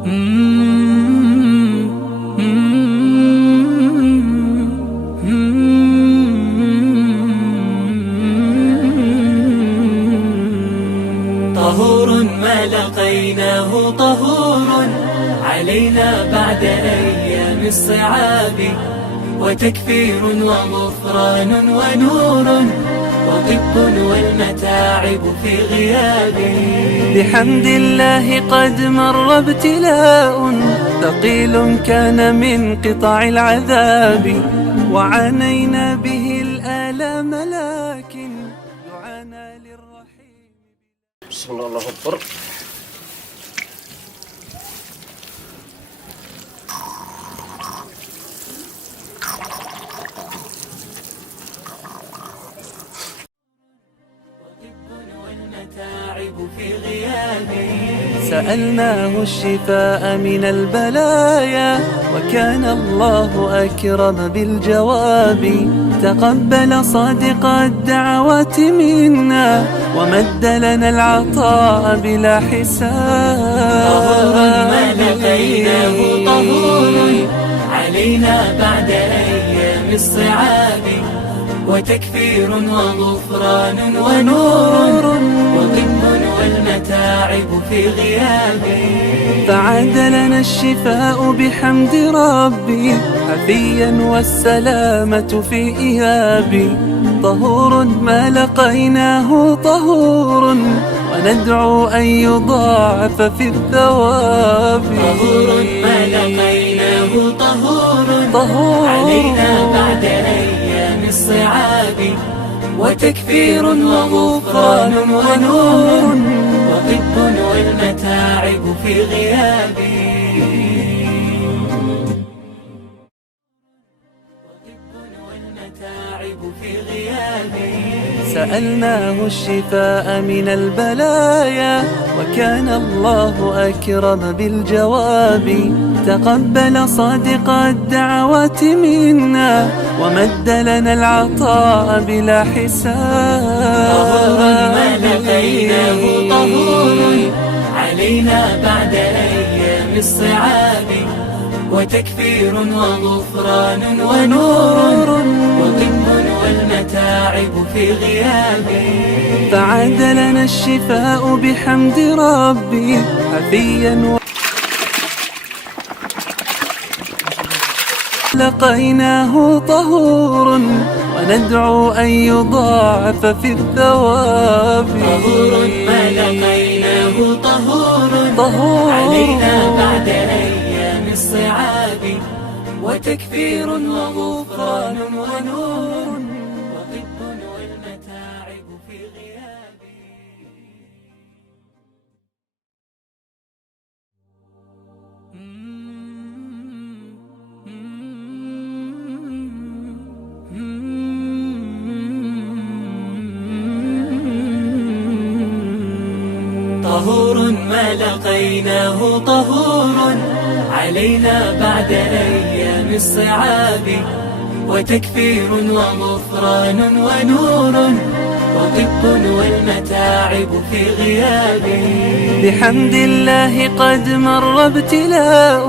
طهور ما لقيناه طهور علينا بعد أيام الصعاب، وتكفير وغفران ونور وطب والمتاعب في غيابه. بحمد الله قد مر ابتلاء ثقيل كان من قطع العذاب، وعانينا به الآلام لكن دعانا للرحيم. بسم الله، الله أكبر. في غيابه سألناه الشفاء من البلايا، وكان الله أكرم بالجواب. تقبل صادق الدعوات منا ومد لنا العطاء بلا حساب. طهور ما لقيناه طهور علينا بعد أيام الصعاب، وتكفير وغفران ونور وطب والمتاعب في غيابه. فعاد لنا الشفاء بحمد ربي حفيا والسلامة في إيابي. طهور ما لقيناه طهور وندعو أن يضاعف في الثواب. طهور ما لقيناه طهور علينا بعد أيام الصعاب، وتكفير وغفران ونور وطب والمتاعب في غيابه. سألناه الشفاء من البلايا، وكان الله أكرم بالجواب. تقبل صادق الدعوات منا ومد لنا العطاء بلا حساب. طهور ما لقيناه طهور علينا بعد أيام الصعاب، وتكفير وغفران ونور وطب والمتاعب في غيابه. فعاد لنا الشفاء بحمد ربي حفيا لقيناه طهور وندعو أن يضاعف في الثواب. طهور ما لقيناه طهور علينا بعد أيام الصعاب، وتكفير وغفران ونور وطب والمتاعب في غيابه. طهور ما لقيناه طهور علينا بعد أيام الصعاب، وتكفير وغفران ونور وطب والمتاعب في غيابه. بحمد الله قد مر ابتلاء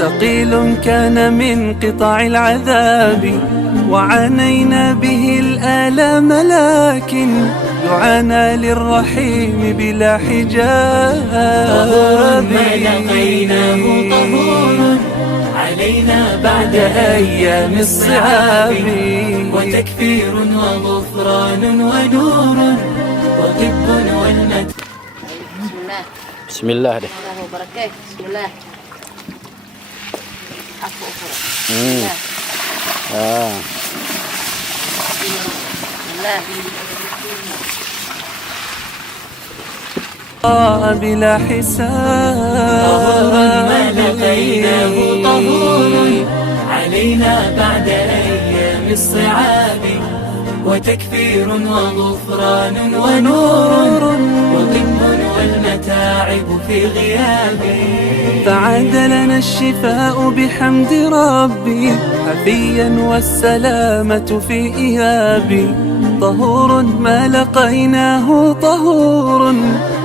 ثقيل كان من قطع العذاب، وعانينا به الآلام لكن دعانا للرحيم بلا حجاب. طهور ما لقيناه طهور علينا بعد أيام الصعاب، وتكفير وغفران ونور وطب والمتاعب. بسم الله deh. الله وبركاته. بسم الله. عفو بسم الله. بلا حساب. طهور ما لقيناه طهور علينا بعد أيام الصعاب، وتكفير وغفران ونور وطب والمتاعب في غيابه. فعاد لنا الشفاء بحمد ربي حفيا والسلامة في إيابي. طهور ما لقيناه طهور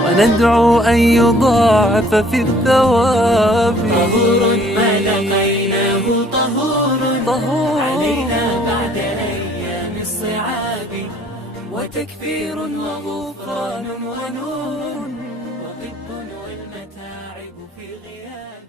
وندعو أن يضاعف في الثواب. طهور ما لقيناه طهور علينا بعد أيام الصعاب، وتكفير وغفران ونور، وطب والمتاعب في غياب.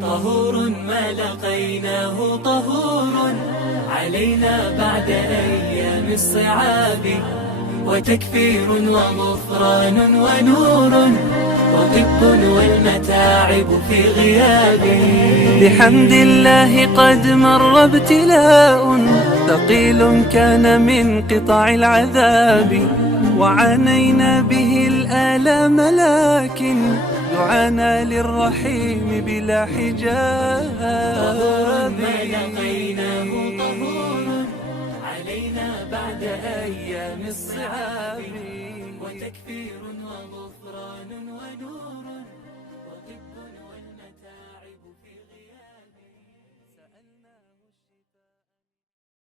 طهور ما لقيناه طهور علينا بعد أيام الصعاب، وتكفير وغفران ونور، وطب والمتاعب في غياب. بحمد الله قد مر ابتلاء ثقيل كان من قطع العذاب، وعانينا به الآلام لكن دعانا للرحيم بلا حجاب. طهور ما لقيناه طهور علينا بعد أيام الصعاب، وتكفير وغفران ونور.